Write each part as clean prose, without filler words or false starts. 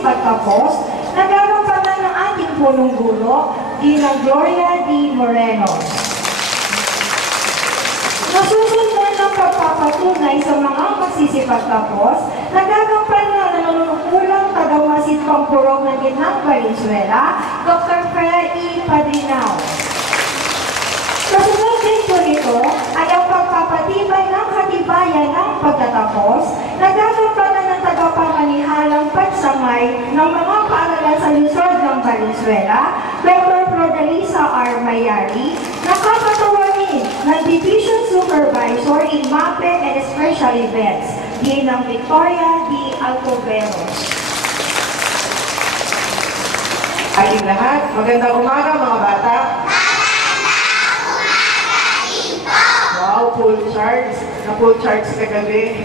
pagkatapos, nagagampanan ng ating punong guro, Ginang Gloria D. Moreno. Nasusundan ng pagpapatunay sa mga magsisipagtapos, nagagampanan ng nanunungkulang tagamasid pampurong ng Ginang Valenzuela, Dr. Fe E. Padrinao. Kasunod din po nito ay ang pagpapatibay ng katibayan ng pagtatapos, nagagampanan ng tagapamanihalang pagsangay ng mga paaralan sa lungsod ng Valenzuela, Dr. Flordelisa R. Mayari, nakakatawanin ng Division Supervisor in MAPE and Special Events, Ginang Victoria D. Alcoveros. Ating lahat, magandang umaga mga bata. Wow, full charge. Na-full charge kagabi.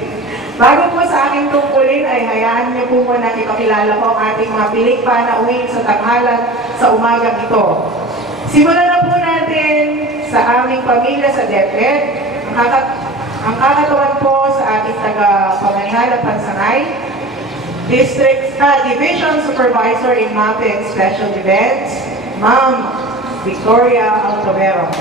Bago po sa aking tungkulin ay hayaan niyo po muna ipakilala po ang ating mga piling panauhin sa tanghalan sa umagang ito. Simulan na po natin sa aming pamilya sa DepEd. Ang kakatawan po sa ating taga-pamanihalang pansangay, Division Supervisor in MAPE and Special Events, Ma'am Victoria Alcoveros.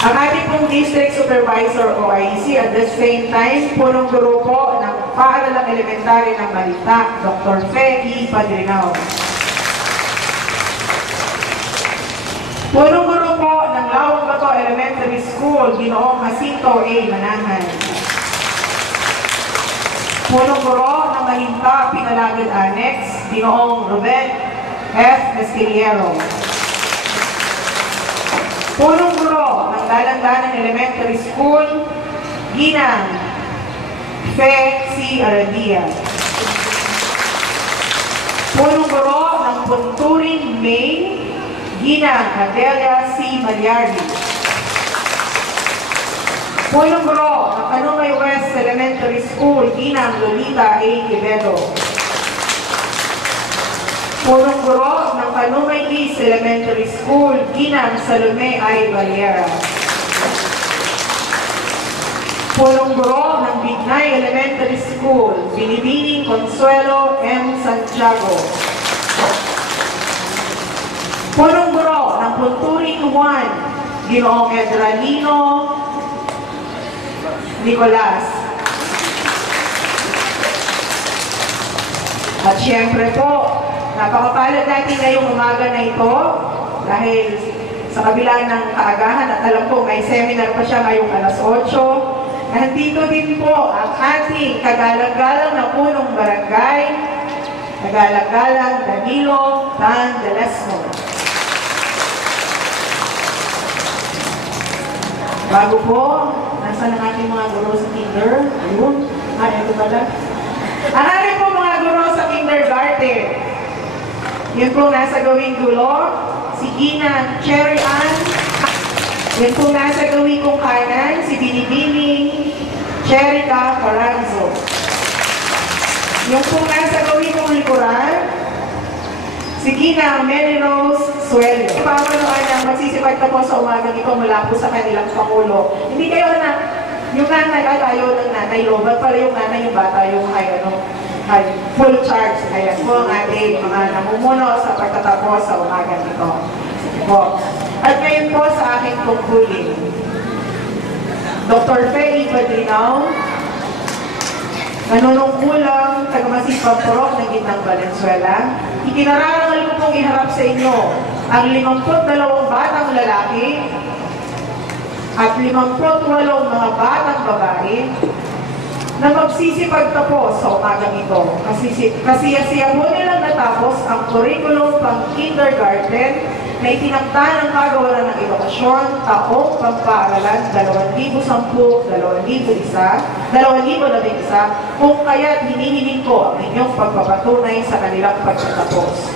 Ang ating pong District Supervisor OIC at the same time, punong guro po ng Paaralang Elementary ng Balita, Dr. Fe E. Padrinao. Punong guro po ng Lawang Bato Elementary School, Ginoong Jacinto A. Manahan. Punong guro ng Mahinta Pinalagad Annex, Ginoong Ruben F. Esquiliero. Punong guro ng Dalandanan Elementary School, Ginang Fe C. Aradia. Punong guro ng Punturin, Maine, Ginang Adelia C. Malyari. Punong guro ng Kanumay West Elementary School, Ginang Lolita A. Quevedo. Punong guro ng Kanumay East Elementary School, Ginang Salome I. Valera. Punong guro ng Bignay Elementary School, Binibining Consuelo M. Santiago. Punong guro ng Punturing 1, Ginoong Edralino Nicolas. At syempre po, napakapalad natin ngayong umaga na ito dahil sa kabila ng kaagahan at alam ko may seminar pa siya ngayong alas 8. Nandito din po ang ating kagalang-galang na punong barangay, kagalang-galang Danilo Tan Delesmo. Bago po, nasa ang ating mga guro sa kinder? Ayun, ito pala. Ang ating po mga guro sa kindergarten. Yun po nasa gawing dulo, si Gina Cherry Ann. Yun po nasa gawing kong kanan, si Binibining Cherica Caranzo. Yung po nasa gawing kong likuran, si Gina Mary Rose Suelio. Ipapanoan na magsisipagtapos sa umagang ito mula po sa kanilang Pangulo. Hindi kayo na, yung nanay ay ayaw ng nanay, lobat pala yung nanay, yung bata, yung full charge. Ayan po ang ating mga namumuno sa pagtatapos sa umagang ito. Po. At ngayon po sa aking tungkulin, Dr. Fe E. Padrinao, nanunungkulang taga-Masipang Purok ng Ginang Valenzuela, ikinararangal ko pong iharap sa inyo ang 52 batang lalaki at 58 mga batang babae na magsisipagtapos sa umagang ito. Kasi siya po nilang natapos ang curriculum pang kindergarten na itinakda ng Kagawaran ng Edukasyon taong pagpaaralan 2010-2011, kung kaya't hinihiling ko ang inyong pagpapatunay sa kanilang pagtatapos.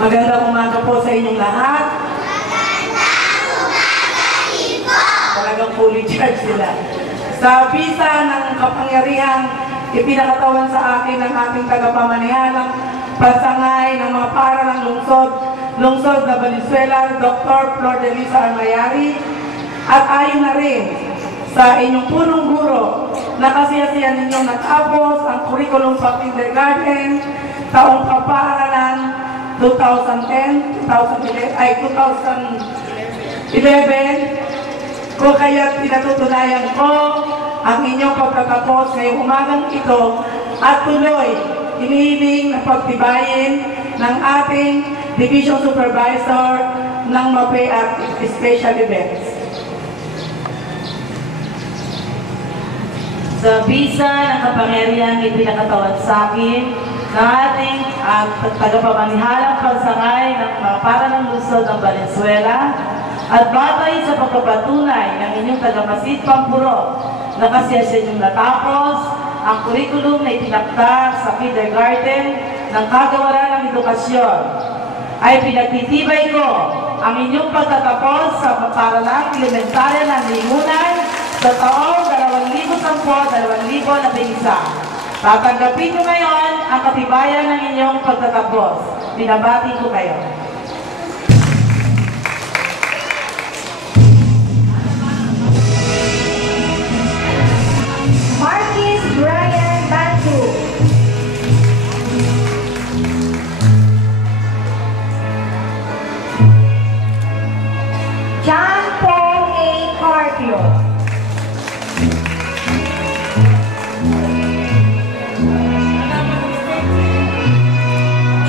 Magandang umaga po sa inyong lahat. Talagang fully charged sila. Sa bisa ng kapangyarihang ipinakatawan sa akin ng ating tagapamanihalang pasangay ng mga paaralang lungsod na Valenzuela, Dr. Flordelisa R. Mayari, at ayon na rin sa inyong punong guro na kasiyasiyan ninyong natapos ang curriculum sa kindergarten, taong papaaralan 2010, 2011, kung kaya't pinatutunayan ko ang inyong pagtatapos ngayong umagang ito at tuloy inihiling na pagtibayin ng ating Division Supervisor ng MAPE at Special Events. Sa bisa ng kapangyarihan ipinakatawan sa akin ng ating tagapamanihalang pagsangay ng mga para ng lungsod ng Valenzuela at batay sa pagpapatunay ng inyong tagamasid pampuro na kasiyasya inyong natapos ang kurikulum na itinakda sa kindergarten ng Kagawaran ng Edukasyon ay pinagtitibay ko ang inyong pagtatapos sa paaralang elementarya ng Limunan sa taong 2010-2011. Tatanggapin nyo ngayon ang katibayan ng inyong pagtatapos. Binabati ko kayo. Marquis Brian Bantu. John Paul A. Carpio.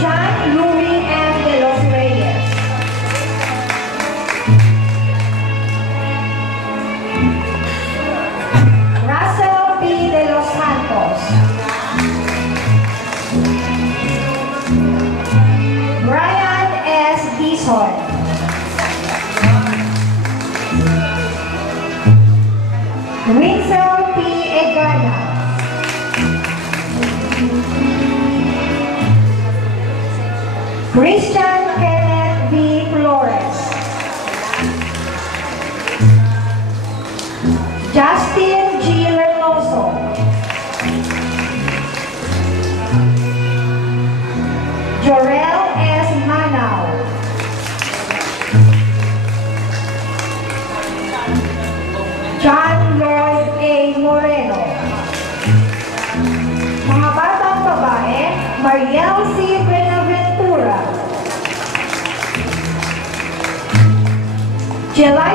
John Louis M. De los Reyes. Russell P. De los Santos. Brian S. Dizon. Winsor P. Egana. Christian Kenneth V. Flores. Justin G. Reynoso. Jorel S. Manao. John Lloyd A. Moreno. Mga batang babae, Mariel C. Benaventura. Jelay